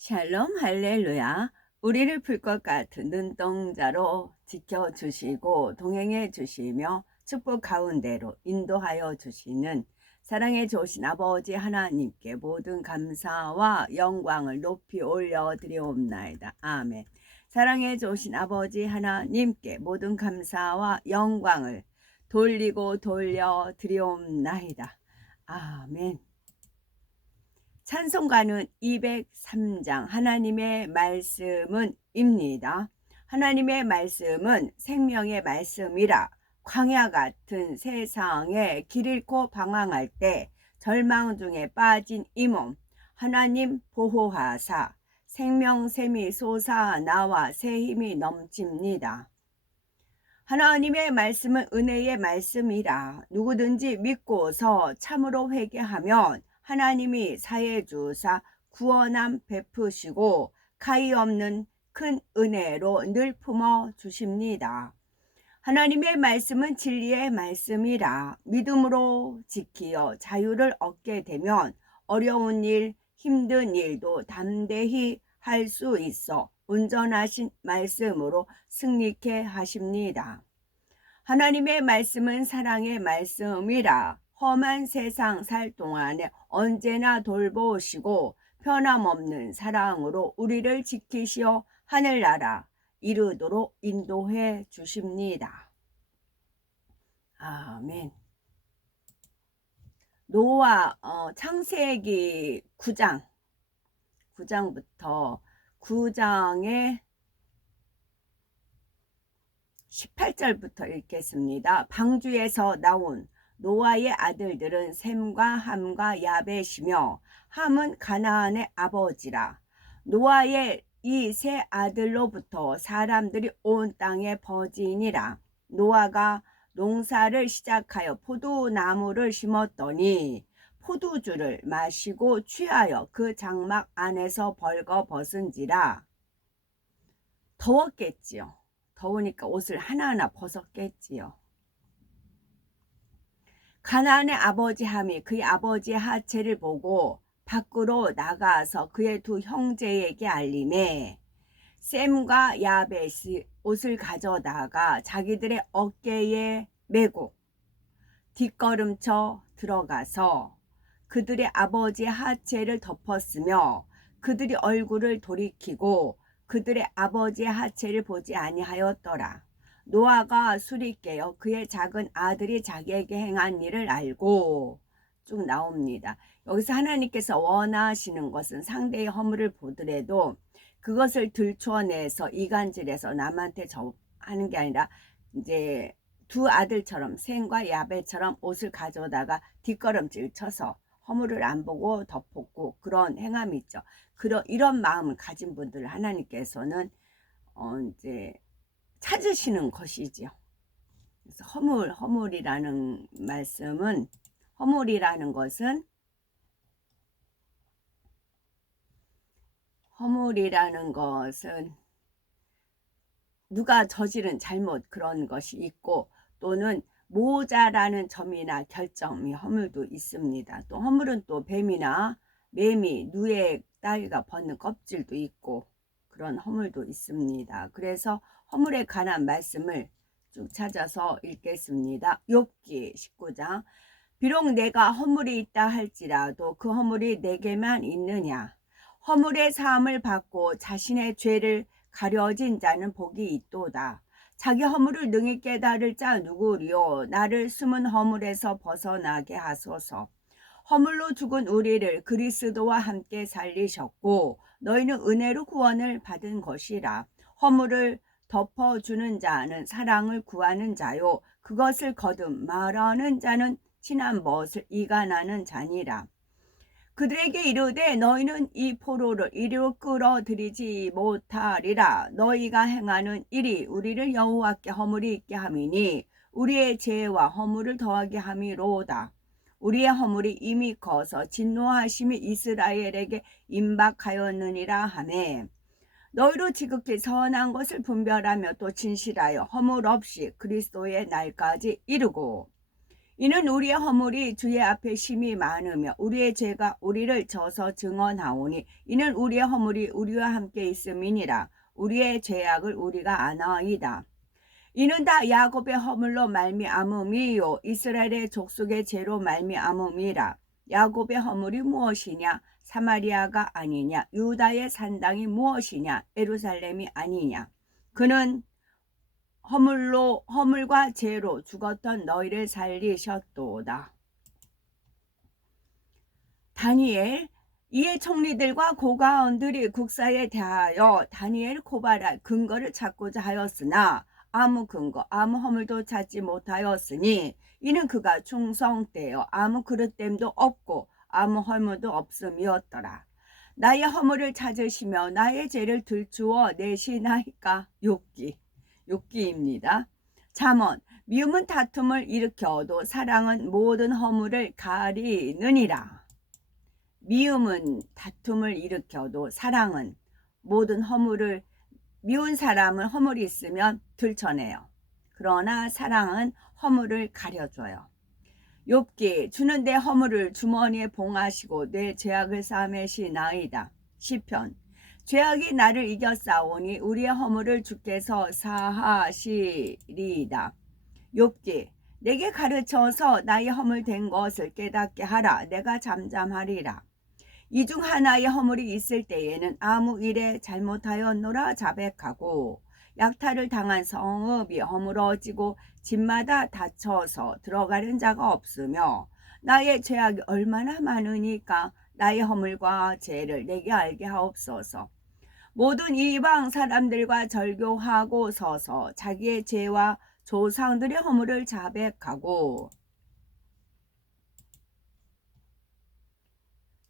샬롬 할렐루야. 우리를 풀 것 같은 눈동자로 지켜주시고 동행해 주시며 축복 가운데로 인도하여 주시는 사랑의 좋으신 아버지 하나님께 모든 감사와 영광을 높이 올려드리옵나이다. 아멘. 사랑의 좋으신 아버지 하나님께 모든 감사와 영광을 돌리고 돌려드리옵나이다. 아멘. 찬송가는 203장 하나님의 말씀은 입니다. 하나님의 말씀은 생명의 말씀이라. 광야 같은 세상에 길 잃고 방황할 때 절망 중에 빠진 이 몸 하나님 보호하사 생명샘이 솟아나와 새 힘이 넘칩니다. 하나님의 말씀은 은혜의 말씀이라. 누구든지 믿고서 참으로 회개하면 하나님이 사해 주사 구원함 베푸시고 가히 없는 큰 은혜로 늘 품어 주십니다. 하나님의 말씀은 진리의 말씀이라. 믿음으로 지키어 자유를 얻게 되면 어려운 일, 힘든 일도 담대히 할 수 있어 온전하신 말씀으로 승리케 하십니다. 하나님의 말씀은 사랑의 말씀이라. 험한 세상 살 동안에 언제나 돌보시고 변함없는 사랑으로 우리를 지키시어 하늘나라 이루도록 인도해 주십니다. 아멘. 노아 창세기 9장부터 9장의 18절부터 읽겠습니다. 방주에서 나온 노아의 아들들은 셈과 함과 야벳이며 함은 가나안의 아버지라. 노아의 이 세 아들로부터 사람들이 온 땅에 퍼지니라. 노아가 농사를 시작하여 포도나무를 심었더니 포도주를 마시고 취하여 그 장막 안에서 벌거벗은지라. 더웠겠지요. 더우니까 옷을 하나하나 벗었겠지요. 가나안의 아버지 함이 그의 아버지의 하체를 보고 밖으로 나가서 그의 두 형제에게 알림해 셈과 야벳이 옷을 가져다가 자기들의 어깨에 메고 뒷걸음쳐 들어가서 그들의 아버지의 하체를 덮었으며 그들이 얼굴을 돌이키고 그들의 아버지의 하체를 보지 아니하였더라. 노아가 술이 깨어 그의 작은 아들이 자기에게 행한 일을 알고 쭉 나옵니다. 여기서 하나님께서 원하시는 것은 상대의 허물을 보더라도 그것을 들춰내서 이간질해서 남한테 하는 게 아니라 이제 두 아들처럼 셈과 야벳처럼 옷을 가져다가 뒷걸음질 쳐서 허물을 안 보고 덮었고 그런 행함이 있죠. 이런 마음을 가진 분들을 하나님께서는 이제 찾으시는 것이지요. 그래서 허물이라는 말씀은 허물이라는 것은 누가 저지른 잘못 그런 것이 있고 또는 모자라는 점이나 결점이 허물도 있습니다. 또 허물은 또 뱀이나 매미, 누에 따위가 벗는 껍질도 있고 그런 허물도 있습니다. 그래서 허물에 관한 말씀을 쭉 찾아서 읽겠습니다. 욥기 19장. 비록 내가 허물이 있다 할지라도 그 허물이 내게만 있느냐. 허물의 사함을 받고 자신의 죄를 가려진 자는 복이 있도다. 자기 허물을 능히 깨달을 자 누구리요. 나를 숨은 허물에서 벗어나게 하소서. 허물로 죽은 우리를 그리스도와 함께 살리셨고 너희는 은혜로 구원을 받은 것이라. 허물을 덮어주는 자는 사랑을 구하는 자요. 그것을 거듭 말하는 자는 친한 멋을 이간하는 자니라. 그들에게 이르되 너희는 이 포로를 이리로 끌어들이지 못하리라. 너희가 행하는 일이 우리를 여호와께 허물이 있게 함이니 우리의 죄와 허물을 더하게 함이로다. 우리의 허물이 이미 커서 진노하심이 이스라엘에게 임박하였느니라 하매 너희로 지극히 선한 것을 분별하며 또 진실하여 허물 없이 그리스도의 날까지 이르고 이는 우리의 허물이 주의 앞에 심히 많으며 우리의 죄가 우리를 져서 증언하오니 이는 우리의 허물이 우리와 함께 있음이니라. 우리의 죄악을 우리가 아나이다. 이는 다 야곱의 허물로 말미암음이요 이스라엘의 족속의 죄로 말미암음이라. 야곱의 허물이 무엇이냐? 사마리아가 아니냐? 유다의 산당이 무엇이냐? 예루살렘이 아니냐? 그는 허물과 죄로 죽었던 너희를 살리셨도다. 다니엘. 이에 총리들과 고가원들이 국사에 대하여 다니엘 고발할 근거를 찾고자 하였으나 아무 근거 아무 허물도 찾지 못하였으니 이는 그가 충성되어 아무 그릇됨도 없고 아무 허물도 없음이었더라. 나의 허물을 찾으시며 나의 죄를 들추어 내시나이까. 욥기입니다. 잠언. 미움은 다툼을 일으켜도 사랑은 모든 허물을 가리느니라. 미움은 다툼을 일으켜도 사랑은 모든 허물을, 미운 사람은 허물이 있으면 들춰내요. 그러나 사랑은 허물을 가려줘요. 욥기. 주는 내 허물을 주머니에 봉하시고 내 죄악을 싸매시나이다. 시편. 죄악이 나를 이겨싸오니 우리의 허물을 주께서 사하시리이다. 욥기. 내게 가르쳐서 나의 허물된 것을 깨닫게 하라. 내가 잠잠하리라. 이 중 하나의 허물이 있을 때에는 아무 일에 잘못하였노라 자백하고 약탈을 당한 성읍이 허물어지고 집마다 닫혀서 들어가는 자가 없으며 나의 죄악이 얼마나 많으니까 나의 허물과 죄를 내게 알게 하옵소서. 모든 이방 사람들과 절교하고 서서 자기의 죄와 조상들의 허물을 자백하고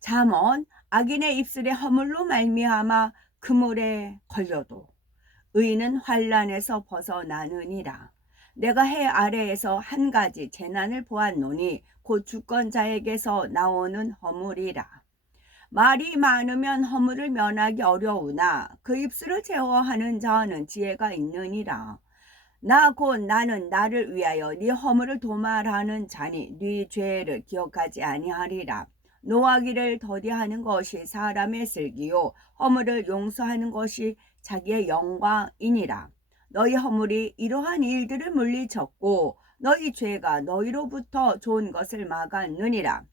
잠언. 악인의 입술의 허물로 말미암아 그물에 걸려도 의인은 환난에서 벗어나느니라. 내가 해 아래에서 한 가지 재난을 보았노니 곧 주권자에게서 나오는 허물이라. 말이 많으면 허물을 면하기 어려우나 그 입술을 제어하는 자는 지혜가 있느니라. 나 곧 나는 나를 위하여 네 허물을 도말하는 자니 네 죄를 기억하지 아니하리라. 노하기를 더디하는 것이 사람의 슬기요 허물을 용서하는 것이 자기의 영광이니라. 너희 허물이 이러한 일들을 물리쳤고 너희 죄가 너희로부터 좋은 것을 막았느니라.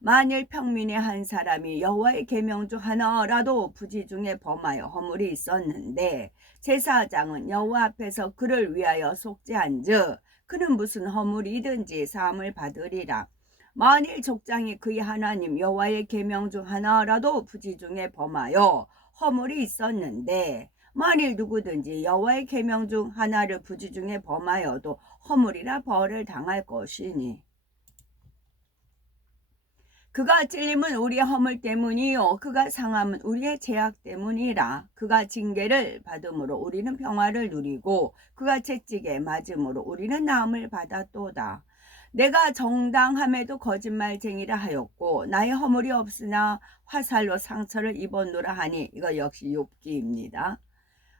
만일 평민의 한 사람이 여호와의 계명 중 하나라도 부지 중에 범하여 허물이 있었는데 제사장은 여호와 앞에서 그를 위하여 속죄한즉 그는 무슨 허물이든지 사함을 받으리라. 만일 족장이 그의 하나님 여호와의 계명 중 하나라도 부지 중에 범하여 허물이 있었는데 만일 누구든지 여호와의 계명 중 하나를 부지 중에 범하여도 허물이라 벌을 당할 것이니 그가 찔림은 우리의 허물 때문이요 그가 상함은 우리의 죄악 때문이라. 그가 징계를 받음으로 우리는 평화를 누리고 그가 채찍에 맞음으로 우리는 나음을 받았도다. 내가 정당함에도 거짓말쟁이라 하였고 나의 허물이 없으나 화살로 상처를 입었노라 하니 이거 역시 욥기입니다.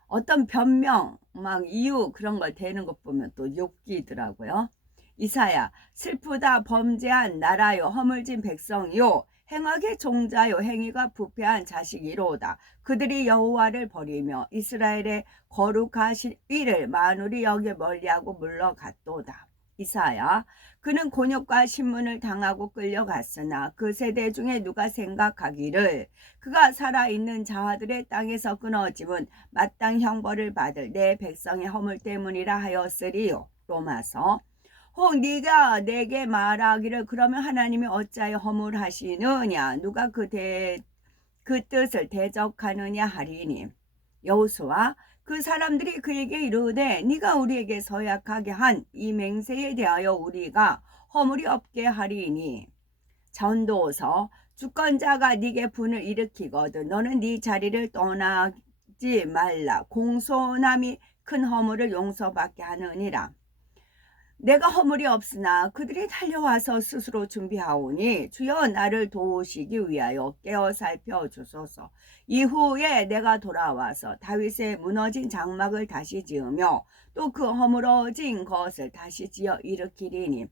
어떤 변명, 막 이유 그런 걸 대는 것 보면 또 욥기더라고요. 이사야. 슬프다 범죄한 나라요 허물진 백성이요 행악의 종자요 행위가 부패한 자식이로다. 그들이 여호와를 버리며 이스라엘의 거룩하신 일을 만우리 여겨 멀리하고 물러갔도다. 이사야. 그는 곤욕과 신문을 당하고 끌려갔으나 그 세대 중에 누가 생각하기를 그가 살아있는 자들의 땅에서 끊어짐은 마땅 형벌을 받을 내 백성의 허물 때문이라 하였으리요. 로마서. 혹 네가 내게 말하기를 그러면 하나님이 어찌하여 허물하시느냐 누가 그 뜻을 대적하느냐 하리니. 여호수아. 그 사람들이 그에게 이르되 네가 우리에게 서약하게 한 이 맹세에 대하여 우리가 허물이 없게 하리니. 전도서. 주권자가 네게 분을 일으키거든 너는 네 자리를 떠나지 말라. 공손함이 큰 허물을 용서받게 하느니라. 내가 허물이 없으나 그들이 달려와서 스스로 준비하오니 주여 나를 도우시기 위하여 깨어 살펴주소서. 이후에 내가 돌아와서 다윗의 무너진 장막을 다시 지으며 또 그 허물어진 것을 다시 지어 일으키리니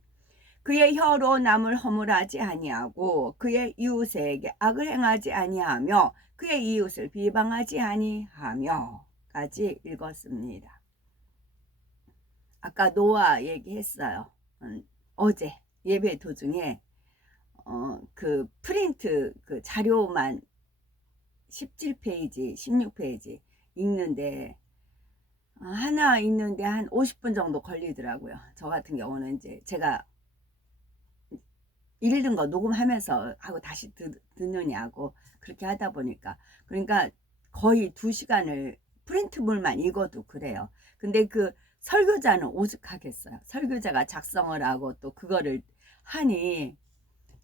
그의 혀로 남을 허물하지 아니하고 그의 이웃에게 악을 행하지 아니하며 그의 이웃을 비방하지 아니하며 까지 읽었습니다. 아까 노아 얘기했어요. 어제 예배 도중에 그 프린트 그 자료만 17페이지, 16페이지 읽는데 하나 읽는데 한 50분 정도 걸리더라고요. 저 같은 경우는 이제 제가 읽은 거 녹음하면서 하고 다시 듣느냐고 그렇게 하다 보니까 그러니까 거의 2시간을 프린트물만 읽어도 그래요. 근데 그 설교자는 오죽하겠어요. 설교자가 작성을 하고 또 그거를 하니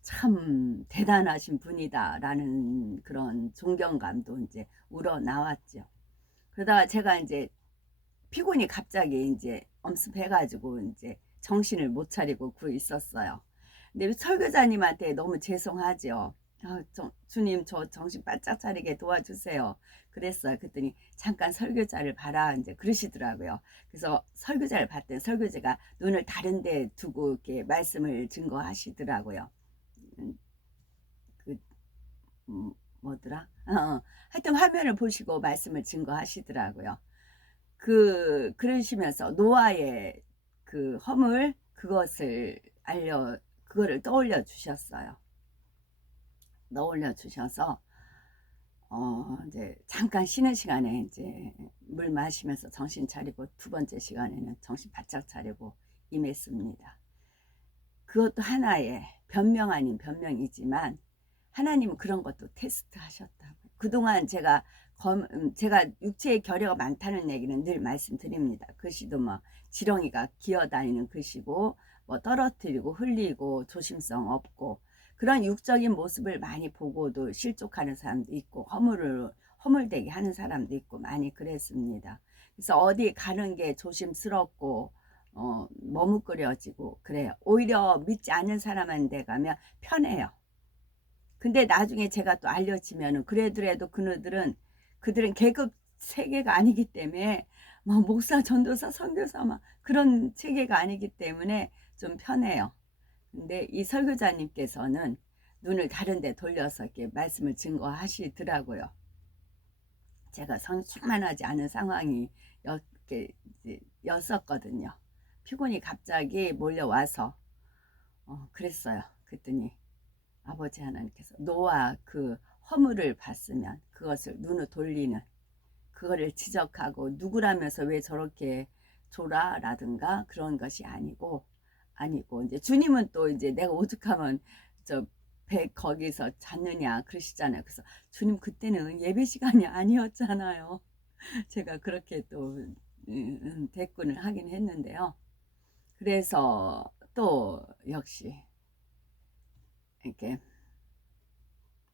참 대단하신 분이다라는 그런 존경감도 이제 우러나왔죠. 그러다가 제가 이제 피곤이 갑자기 이제 엄습해가지고 이제 정신을 못 차리고 그 있었어요. 근데 설교자님한테 너무 죄송하죠. 주님 저 정신 바짝 차리게 도와주세요. 그랬어요. 그랬더니 잠깐 설교자를 봐라 이제 그러시더라고요. 그래서 설교자를 봤더니 설교자가 눈을 다른 데 두고 이렇게 말씀을 증거하시더라고요. 그 뭐더라? 하여튼 화면을 보시고 말씀을 증거하시더라고요. 그러시면서 노아의 그 허물 그거를 떠올려 주셨어요. 떠올려 주셔서 이제 잠깐 쉬는 시간에 이제 물 마시면서 정신 차리고 2번째 시간에는 정신 바짝 차리고 임했습니다. 그것도 하나의 변명 아닌 변명이지만 하나님은 그런 것도 테스트 하셨다고. 그동안 제가 육체의 결여가 많다는 얘기는 늘 말씀드립니다. 글씨도 뭐 지렁이가 기어다니는 글씨고 뭐 떨어뜨리고 흘리고 조심성 없고 그런 육적인 모습을 많이 보고도 실족하는 사람도 있고 허물되게 하는 사람도 있고 많이 그랬습니다. 그래서 어디 가는 게 조심스럽고 머뭇거려지고 그래요. 오히려 믿지 않는 사람한테 가면 편해요. 근데 나중에 제가 또 알려지면은 그래도 그들은 계급 체계가 아니기 때문에 뭐 목사, 전도사, 선교사 막 그런 체계가 아니기 때문에 좀 편해요. 근데 이 설교자님께서는 눈을 다른 데 돌려서 이렇게 말씀을 증거하시더라고요. 제가 충만하지 않은 상황이 였었거든요. 피곤이 갑자기 몰려와서 그랬어요. 그랬더니 아버지 하나님께서 노아 그 허물을 봤으면 그것을 눈을 돌리는 그거를 지적하고 누구라면서 왜 저렇게 졸아라든가 그런 것이 아니고 이제 주님은 또 이제 내가 오죽하면 저 배 거기서 잤느냐 그러시잖아요. 그래서 주님 그때는 예배 시간이 아니었잖아요. 제가 그렇게 또 대꾸를 하긴 했는데요. 그래서 또 역시 이렇게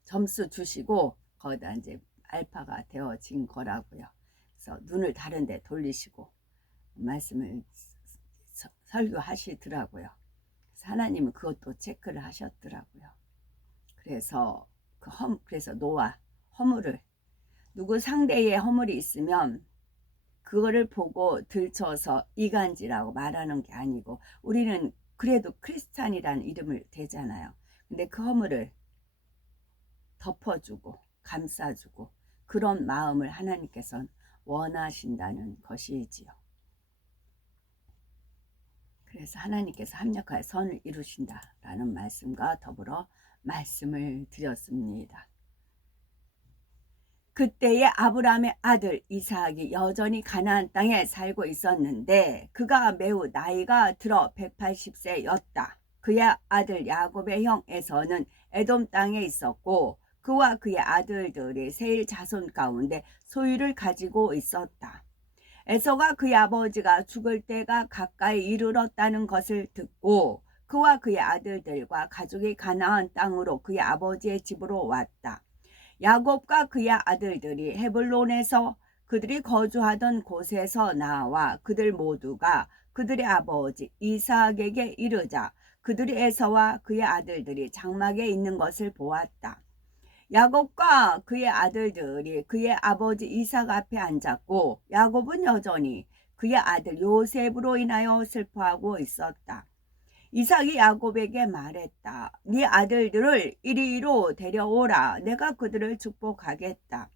점수 주시고 거기다 이제 알파가 되어진 거라고요. 그래서 눈을 다른 데 돌리시고 말씀을 설교하시더라고요. 그래서 하나님은 그것도 체크를 하셨더라고요. 그래서 노아 허물을 누구 상대의 허물이 있으면 그거를 보고 들춰서 이간질하고 말하는 게 아니고 우리는 그래도 크리스찬이라는 이름을 대잖아요. 근데 그 허물을 덮어주고 감싸주고 그런 마음을 하나님께서는 원하신다는 것이지요. 그래서 하나님께서 합력하여 선을 이루신다라는 말씀과 더불어 말씀을 드렸습니다. 그때의 아브라함의 아들 이삭이 여전히 가나안 땅에 살고 있었는데 그가 매우 나이가 들어 180세였다. 그의 아들 야곱의 형 에서는 에돔 땅에 있었고 그와 그의 아들들이 세일 자손 가운데 소유를 가지고 있었다. 에서가 그의 아버지가 죽을 때가 가까이 이르렀다는 것을 듣고 그와 그의 아들들과 가족이 가나안 땅으로 그의 아버지의 집으로 왔다. 야곱과 그의 아들들이 헤블론에서 그들이 거주하던 곳에서 나와 그들 모두가 그들의 아버지 이삭에게 이르자 그들이 에서와 그의 아들들이 장막에 있는 것을 보았다. 야곱과 그의 아들들이 그의 아버지 이삭 앞에 앉았고 야곱은 여전히 그의 아들 요셉으로 인하여 슬퍼하고 있었다. 이삭이 야곱에게 말했다. 네 아들들을 이리로 데려오라. 내가 그들을 축복하겠다.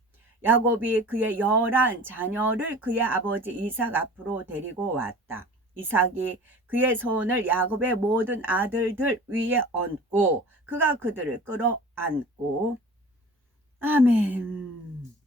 야곱이 그의 11 자녀를 그의 아버지 이삭 앞으로 데리고 왔다. 이삭이 그의 손을 야곱의 모든 아들들 위에 얹고 그가 그들을 끌어안고 아멘.